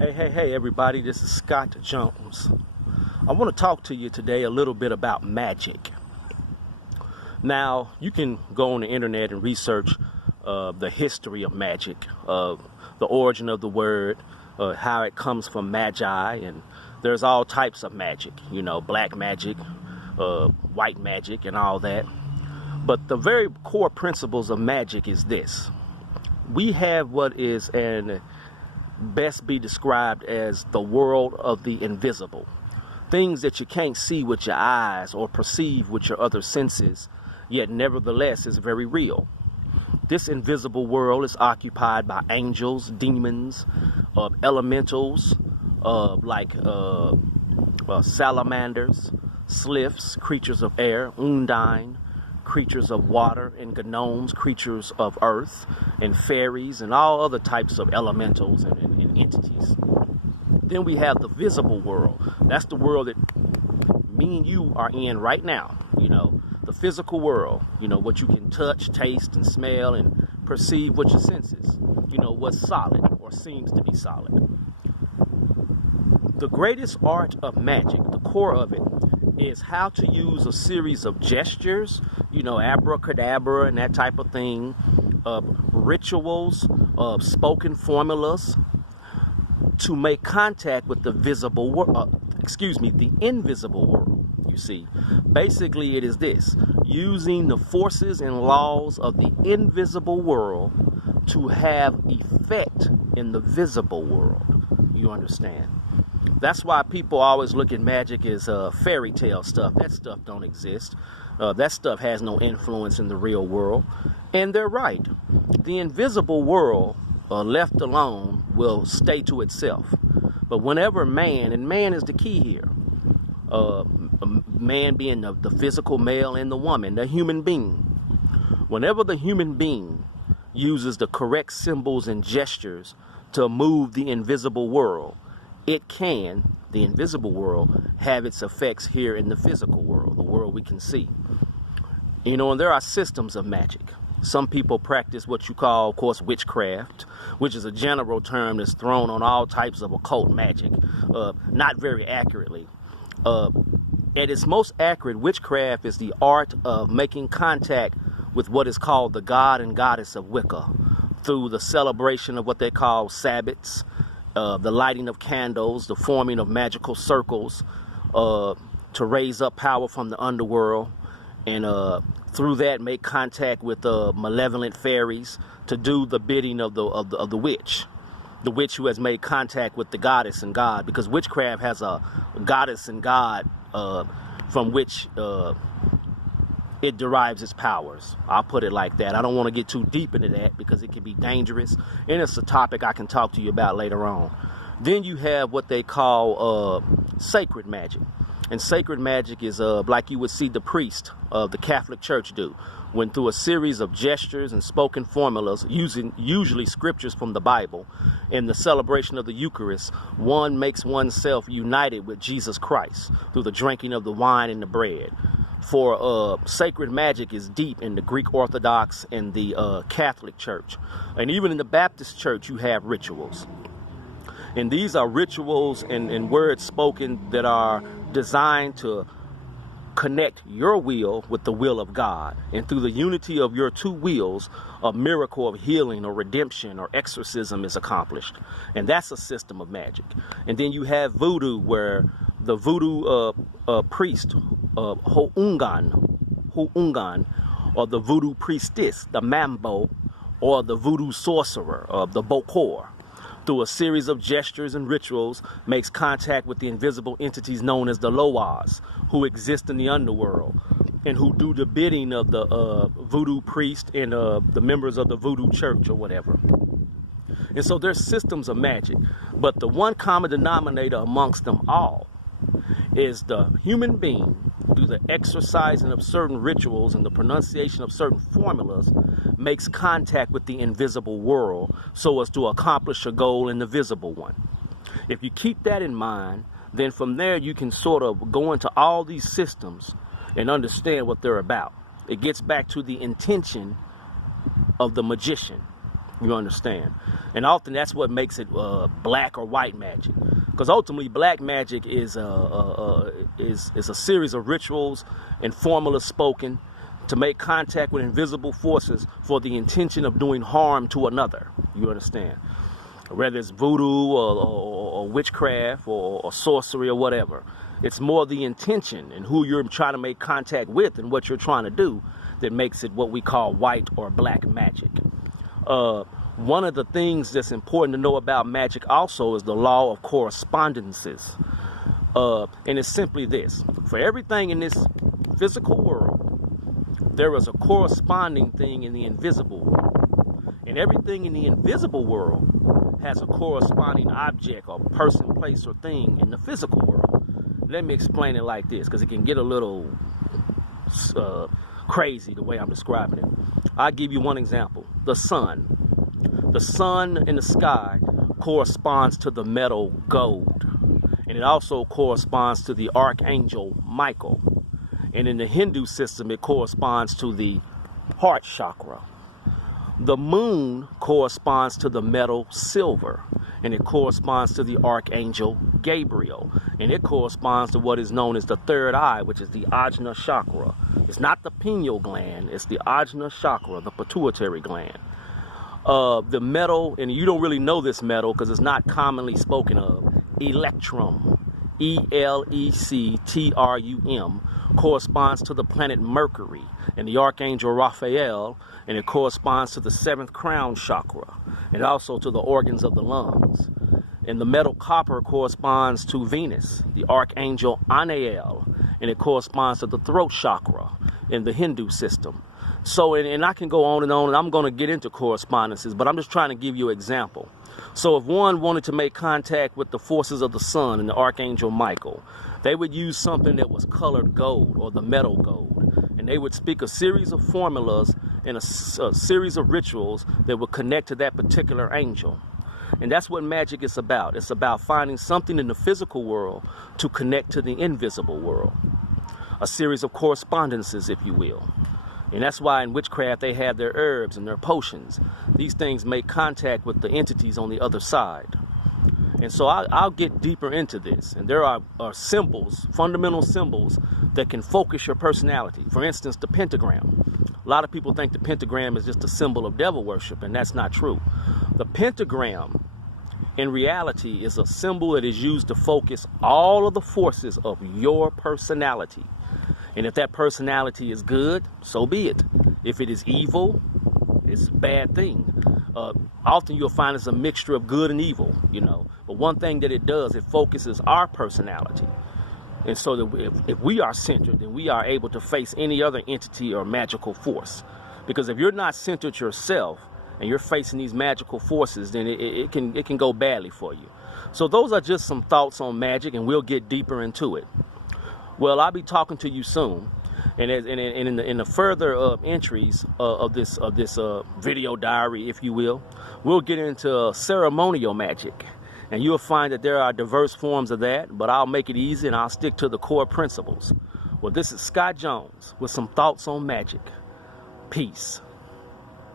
Hey, everybody, this is Scott Jones. I want to talk to you today a little bit about magic. Now, you can go on the internet and research the history of magic, the origin of the word, how it comes from magi, and there's all types of magic, black magic, white magic, and all that. But the very core principles of magic is this. We have what is best be described as the world of the invisible. Things that you can't see with your eyes or perceive with your other senses, yet nevertheless is very real. This invisible world is occupied by angels, demons, elementals, like salamanders, sliffs, creatures of air, undine, creatures of water, and gnomes, creatures of earth, and fairies, and all other types of elementals and entities. Then we have the visible world. That's the world that me and you are in right now. The physical world, what you can touch, taste, and smell, and perceive with your senses. What's solid or seems to be solid. The greatest art of magic, the core of it, is how to use a series of gestures, abracadabra and that type of thing, rituals, spoken formulas, to make contact with the visible world, the invisible world, you see. Basically, it is this, using the forces and laws of the invisible world to have effect in the visible world, you understand? That's why people always look at magic as fairy tale stuff. That stuff don't exist. That stuff has no influence in the real world. And they're right. The invisible world, left alone, will stay to itself. But whenever man, and man is the key here, man being the physical male and the woman, the human being, whenever the human being uses the correct symbols and gestures to move the invisible world, it can, the invisible world, have its effects here in the physical world, the world we can see. And there are systems of magic. Some people practice what you call, of course, witchcraft, which is a general term that's thrown on all types of occult magic, not very accurately. At its most accurate, witchcraft is the art of making contact with what is called the god and goddess of Wicca through the celebration of what they call Sabbats, the lighting of candles, the forming of magical circles to raise up power from the underworld, and through that make contact with malevolent fairies to do the bidding of the witch who has made contact with the goddess and God, because witchcraft has a goddess and God from which it derives its powers. I'll put it like that. I don't want to get too deep into that because it can be dangerous, and it's a topic I can talk to you about later on. Then you have what they call sacred magic. And sacred magic is like you would see the priest of the Catholic Church do, when through a series of gestures and spoken formulas, using usually scriptures from the Bible, in the celebration of the Eucharist, one makes oneself united with Jesus Christ through the drinking of the wine and the bread. For sacred magic is deep in the Greek Orthodox and the Catholic Church. And even in the Baptist Church, you have rituals. And these are rituals and words spoken that are designed to connect your will with the will of God. And through the unity of your two wills, a miracle of healing or redemption or exorcism is accomplished. And that's a system of magic. And then you have voodoo, where the voodoo priest, Ho'ungan, or the voodoo priestess, the Mambo, or the voodoo sorcerer, the Bokor, through a series of gestures and rituals, makes contact with the invisible entities known as the Loas, who exist in the underworld, and who do the bidding of the voodoo priest and the members of the voodoo church or whatever. And so there's systems of magic, but the one common denominator amongst them all is the human being, through the exercising of certain rituals and the pronunciation of certain formulas, makes contact with the invisible world so as to accomplish a goal in the visible one. If you keep that in mind, then from there you can sort of go into all these systems and understand what they're about. It gets back to the intention of the magician. You understand? And often that's what makes it black or white magic. Because ultimately, black magic is a series of rituals and formulas spoken to make contact with invisible forces for the intention of doing harm to another. You understand? Whether it's voodoo or witchcraft or sorcery or whatever. It's more the intention and who you're trying to make contact with and what you're trying to do that makes it what we call white or black magic. One of the things that's important to know about magic also is the law of correspondences. And it's simply this. For everything in this physical world, there is a corresponding thing in the invisible world. And everything in the invisible world has a corresponding object or person, place, or thing in the physical world. Let me explain it like this, because it can get a little crazy the way I'm describing it. I'll give you one example. The sun. The sun in the sky corresponds to the metal gold. And it also corresponds to the archangel Michael. And in the Hindu system, it corresponds to the heart chakra. The moon corresponds to the metal silver. And it corresponds to the archangel Gabriel. And it corresponds to what is known as the third eye, which is the Ajna chakra. It's not the pineal gland, it's the Ajna chakra, the pituitary gland. The metal, and you don't really know this metal because it's not commonly spoken of, electrum, E-L-E-C-T-R-U-M, corresponds to the planet Mercury and the archangel Raphael, and it corresponds to the seventh crown chakra and also to the organs of the lungs. And the metal copper corresponds to Venus, the archangel Anael, and it corresponds to the throat chakra in the Hindu system. So, and I can go on, and I'm going to get into correspondences, but I'm just trying to give you an example. So if one wanted to make contact with the forces of the sun and the archangel Michael, they would use something that was colored gold or the metal gold. And they would speak a series of formulas and a series of rituals that would connect to that particular angel. And that's what magic is about. It's about finding something in the physical world to connect to the invisible world. A series of correspondences, if you will. And that's why in witchcraft they have their herbs and their potions. These things make contact with the entities on the other side. And so I'll get deeper into this. And there are symbols, fundamental symbols, that can focus your personality. For instance, the pentagram. A lot of people think the pentagram is just a symbol of devil worship, and that's not true. The pentagram, in reality, is a symbol that is used to focus all of the forces of your personality. And if that personality is good, so be it. If it is evil, it's a bad thing. Often you'll find it's a mixture of good and evil, you know. But one thing that it does, it focuses our personality. And so that if we are centered, then we are able to face any other entity or magical force. Because if you're not centered yourself and you're facing these magical forces, then it can go badly for you. So those are just some thoughts on magic, and we'll get deeper into it. Well, I'll be talking to you soon, and in the further entries of this video diary, if you will, we'll get into ceremonial magic, and you'll find that there are diverse forms of that, but I'll make it easy and I'll stick to the core principles. Well, this is Scott Jones with some thoughts on magic. Peace.